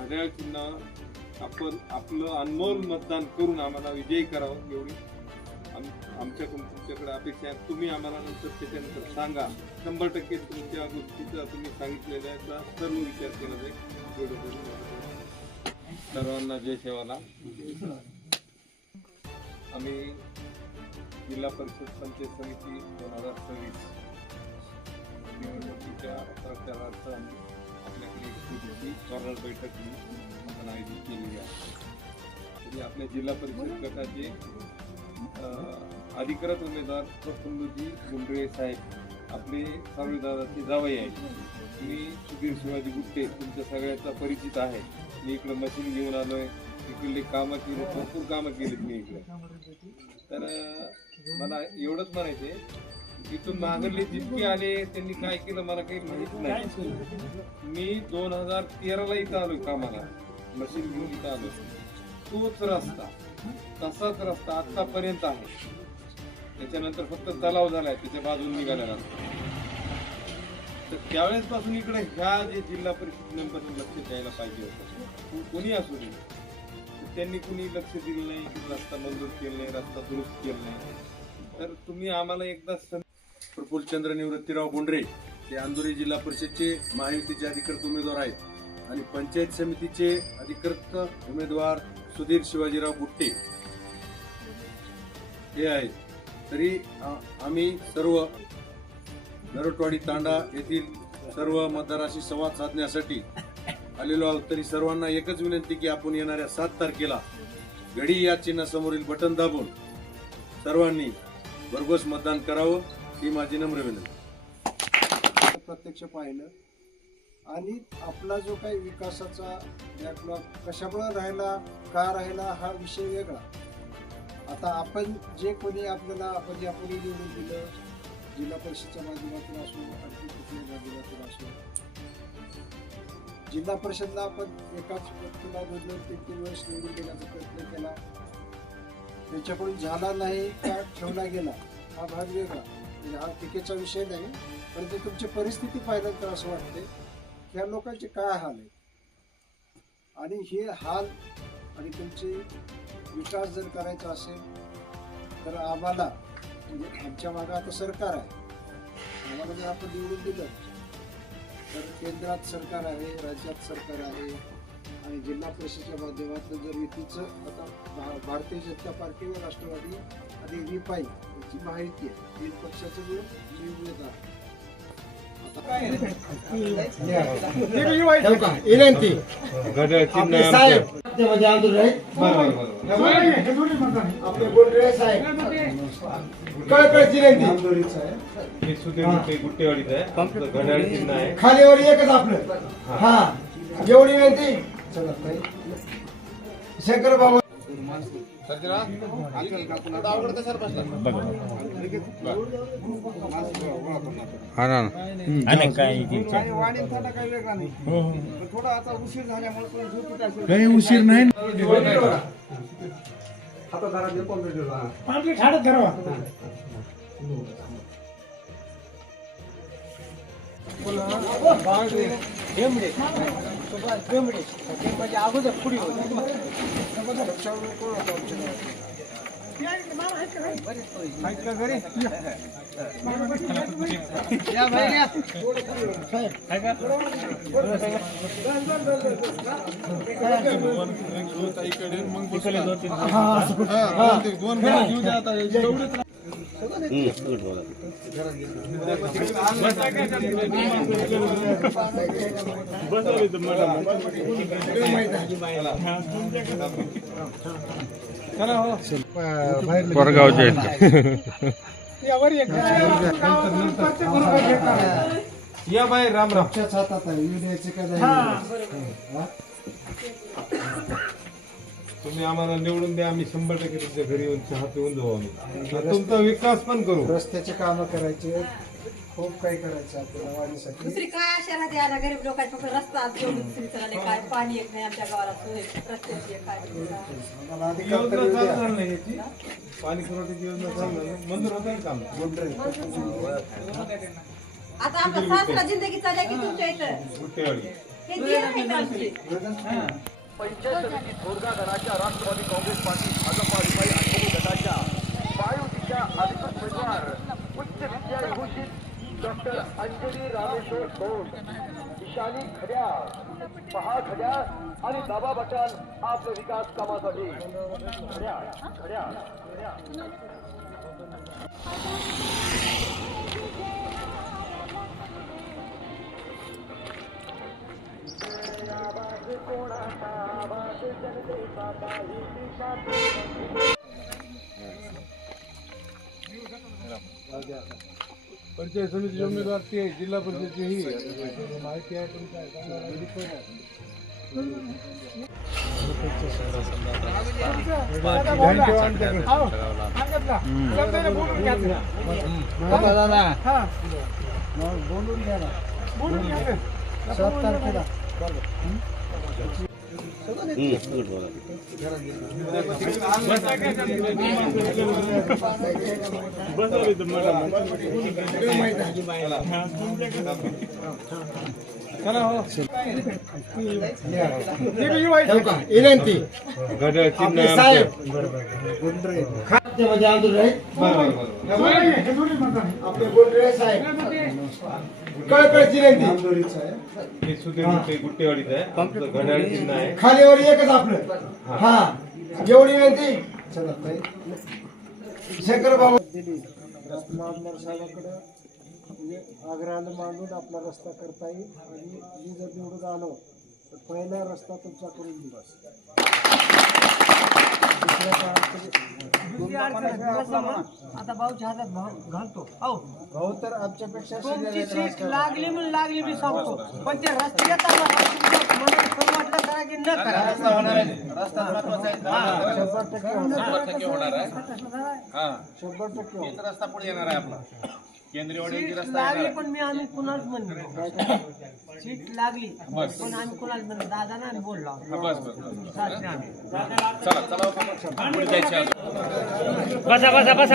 घड्याळ चिन्ह आपण आपलं अनमोल मतदान करून आम्हाला विजयी करावं एवढी आमच्याकडून तुमच्याकडे अपेक्षा आहे. तुम्ही आम्हाला नंतर त्याच्यानंतर सांगा. 100% तुमच्या गोष्टीचा तुम्ही सांगितलेल्या सर्व विचार केला जाईल. सर्वांना जय सेवाला. आम्ही जिल्हा परिषद पंचायत समिती 2026 निवडणुकीच्या प्रचारार्थ आपल्याकडे एक छोटीशी कॉर्नर बैठक आपण आयोजित केलेली आहे. तरी आपल्या जिल्हा परिषद गटाचे अधिकृत उमेदवार प्रफुल्लजी गुंडळे साहेब आपले सर्वेदाराचे जावई आहेत. मी सुधीर शिवाजी गुट्टे तुमच्या सगळ्याचा परिचित आहे. मी इकडं मशीन घेऊन आलोय, इकडले कामं केले, भरपूर कामं केलीत मी इकडे. तर मला एवढंच म्हणायचे, इथून मागले जितके आले त्यांनी काय केलं मला काही माहित नाही. मी 2013ला इथं आलोय कामाला, मशीन घेऊन इथं आलो. तोच रस्ता तसाच रस्ता आतापर्यंत आहे. त्याच्यानंतर फक्त तलाव झालाय, त्याच्या बाजून निघालेला. तर त्यावेळेस पासून इकडे ह्या जे जिल्हा परिषद मेंबरने लक्ष द्यायला पाहिजे होतं, कोणी असू दे, त्यांनी कुणी लक्ष दिलं नाही, रस्ता मंजूर केला नाही, रस्ता दुरुस्त केला नाही. तर तुम्ही आम्हाला एकदा प्रफुल्लचंद्र निवृत्तीराव गुंडरे ते अंधुरी जिल्हा परिषदचे महायुतीचे अधिकृत उमेदवार आहेत आणि पंचायत समितीचे अधिकृत उमेदवार सुधीर शिवाजीराव गुट्टे हे आहेत. तरी आम्ही सर्व नरोटवाडी तांडा येथील सर्व मतदाराशी संवाद साधण्यासाठी आलेलो आहोत. तरी सर्वांना एकच विनंती की आपण येणाऱ्या 7 तारखेला घडी या चिन्हासमोरील बटन दाबून सर्वांनी भरघोस मतदान करावं ही माझी नम्र विनंती. प्रत्यक्ष पाहिलं आणि आपला जो काही विकासाचा बॅकलॉग कशामुळे राहिला, का राहिला, हा विषय वेगळा. आता आपण जे कोणी आपल्याला आपण यापूर्वी निवडून दिलं, जिल्हा परिषदच्या माध्यमातून असो, आणखी कुठल्याही माध्यमातून असो, जिल्हा परिषदला आपण एकाच व्यक्तीला 2-3 वेळेस निवडून देण्याचा प्रयत्न केला. त्याच्याकडून झाला नाही का ठेवला गेला हा भाग वेगळा. म्हणजे हा टीकेचा विषय नाही, परंतु तुमची परिस्थिती पाहिल्यानंतर असं वाटते ह्या लोकांचे काय हाल आहे. आणि हे हाल आणि तुमचे विकास जर करायचा असेल तर आम्हाला म्हणजे आमच्या मागे आता सरकार आहे, आम्हाला जर आपण निवडून दिलं तर केंद्रात सरकार आहे, राज्यात सरकार आहे आणि जिल्हा परिषदेच्या माध्यमातून जर युतीचं आता भारतीय जनता पार्टी व राष्ट्रवादी आणि रिपाई याची माहिती आहे, 3 पक्षाचं निवडून आहे. खालीवर एकच आपलं. हा एवढी विनंती शंकर बाबा हा ना थोडा आता उशीर झाल्यामुळे काही उशीर नाही. अगोदर पुढे कोरगावचे या बाई राम राम. तुम्ही आम्हाला निवडून द्या, आम्ही 100% तुमच्या घरी येऊन चहा पिऊन जाऊ. आम्ही तुमचा विकास पण करू. रस्त्याचे काम करायचे, खूप काही करायचं आपल्याला वाढीसाठी. दुसरी काय आशा राहते आता गरीब लोकांची, फक्त रस्ता तेवढी दुसरी चालले, काय पाणी येत नाही आमच्या गावाला, रस्त्याची काय योजना चालू झाली नाही याची, पाणी पुरवठ्याची योजना चालू झाली, मंजूर होत आहे काम. आता आमचा सासरा जिंदगी चालल्या की तुमच्या इथं गुट्टेवाडी हे जे आहेत आमचे. पंचायत समिती थोरगा गणाच्या राष्ट्रवादी काँग्रेस पार्टी भाजपा रिपाई आठवणी गटाच्या महायुतीच्या अधिकृत उमेदवार उच्च विद्याविभूषित डॉक्टर अंजली रामेश्वर खोत, ईशानी खड्याळ, पहा खड्याळ आणि दाबा बटन आपल्या विकास कामासाठी. खड्याळ खड्याळ खड्याळ. पंचायत समितीचे उमेदवार ते जिल्हा परिषदेचे ही माहिती आहे पण काय बोलून घ्या ना. 7 तारखेला विनंती घड्याळची आपले साहेब खात्यामध्ये आंदोलन आहे. आपले बोलरे साहेब कळकळची विनंती. हे सुधीर गुट्टेवाडीचं आहे. आमचं घड्याळ चिन्ह आहे. खालीवर एकच आपलं. हा एवढी विनंती. शेखर बाबा दिली आमदार साहेबाकडे म्हणजे आग्रहानं मांडून आपला रस्ता करता येईल आणि मी जर निवडून आलो तर पहिला रस्ता तुमचा करून देऊ. आता भाऊच्या हातात घालतो हो भाऊ तर आमच्यापेक्षा तुमची सीट लागली म्हणून लागली मी सांगतो पण ते रस्त्यात मनात खरं वाटलं करा की न करा 100% रस्ता पुढे येणार आहे आपला सीट लागली पण मी आम्ही कुणाच म्हणलो सीट लागली पण आम्ही कुणाला म्हणलो दादा ना आम्ही बोललो बसा बसा बसा.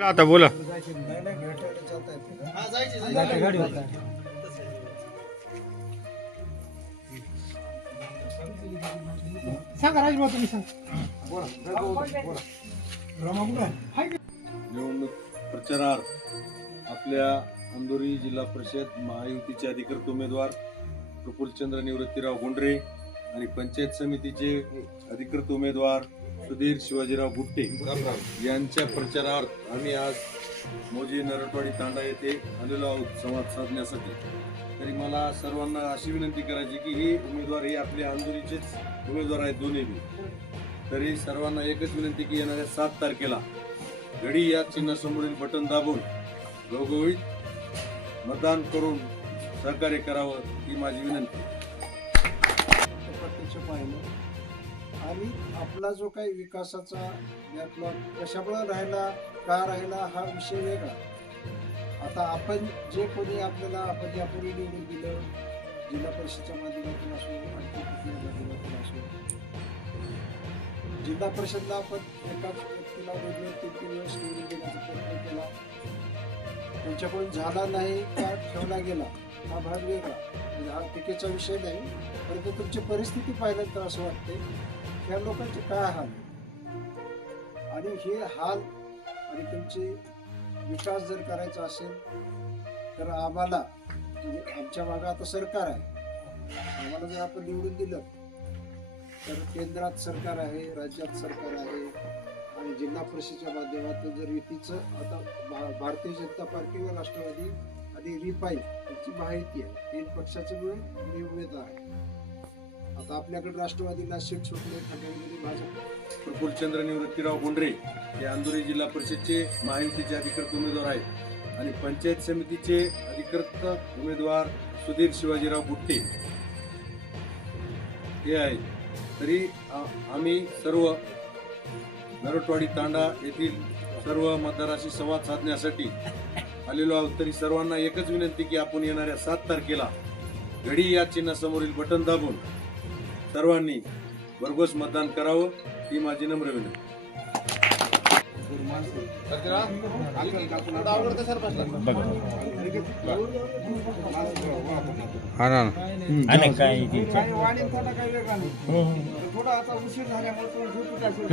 आता बोला. सांगा राजभाऊ तुम्ही सांग. निवडणूक प्रचारार्थ आपल्या अंदोरी जिल्हा परिषद महायुतीचे अधिकृत उमेदवार प्रफुल्लचंद्र निवृत्तीराव गुंडरे आणि पंचायत समितीचे अधिकृत उमेदवार सुधीर शिवाजीराव गुट्टे यांच्या प्रचारार्थ आम्ही आज मोजे नरटवाडी तांडा येथे आलेलो आहोत संवाद साधण्यासाठी. तरी मला सर्वांना अशी विनंती करायची की हे उमेदवार हे आपल्या अंदोरीचेच उमेदवार आहेत दोन्ही बी. तरी सर्वांना एकच विनंती की येणाऱ्या 7 तारखेला घडी या चिन्हासमोरील बटन दाबून घवघवीत मतदान करून सहकार्य करावं ही माझी विनंती. प्रत्यक्ष पाहिलं आणि आपला जो काही विकासाचा बॅकलॉग कशामुळे राहिला का राहिला हा विषय वेगळा. आता आपण जे कोणी आपल्याला आपण यापूर्वी निवडून दिलं जिल्हा परिषदच्या माध्यमातून असो माध्यमातून असो जिल्हा परिषदला आपण एकाच व्यक्तीला वेगळं 3 वेळेस निवडून देण्याचा प्रयत्न केला. त्यांच्याकडून झाला नाही का ठेवला गेला हा भाग वेगळा. म्हणजे हा टीकेचा विषय नाही परंतु तुमची परिस्थिती पाहिल्यानंतर असं वाटते ह्या लोकांचे काय हाल आणि हे हाल आणि तुमचे विकास जर करायचा असेल तर आम्हाला म्हणजे आमच्या मागं आता सरकार आहे. आम्हाला जर आपण निवडून दिलं तर केंद्रात सरकार आहे राज्यात सरकार आहे आणि जिल्हा परिषदेच्या माध्यमातून जर युतीचं आता भारतीय जनता पार्टी व राष्ट्रवादी आणि रिपाई याची माहिती आहे 3 पक्षाचे मिळून मी उमेदवार आहे. आता आपल्याकडे राष्ट्रवादीला सीट सुटले, खंडाळीमध्ये भाजप. प्रफुल्लचंद्र निवृत्तीराव बोंडरे हे अंधुरी जिल्हा परिषदचे महायुतीचे अधिकृत उमेदवार आहेत आणि पंचायत समितीचे अधिकृत उमेदवार सुधीर शिवाजीराव बुट्टे हे आहेत. तरी आम्ही सर्व नरोटवाडी तांडा येथील सर्व मतदाराशी संवाद साधण्यासाठी आलेलो आहोत. तरी सर्वांना एकच विनंती की आपण येणाऱ्या 7 तारखेला घडी या चिन्हासमोरील बटन दाबून सर्वांनी भरघोस मतदान करावं ही माझी नम्र विनंती. हा ना थोडा आता उशीर झाल्यामुळे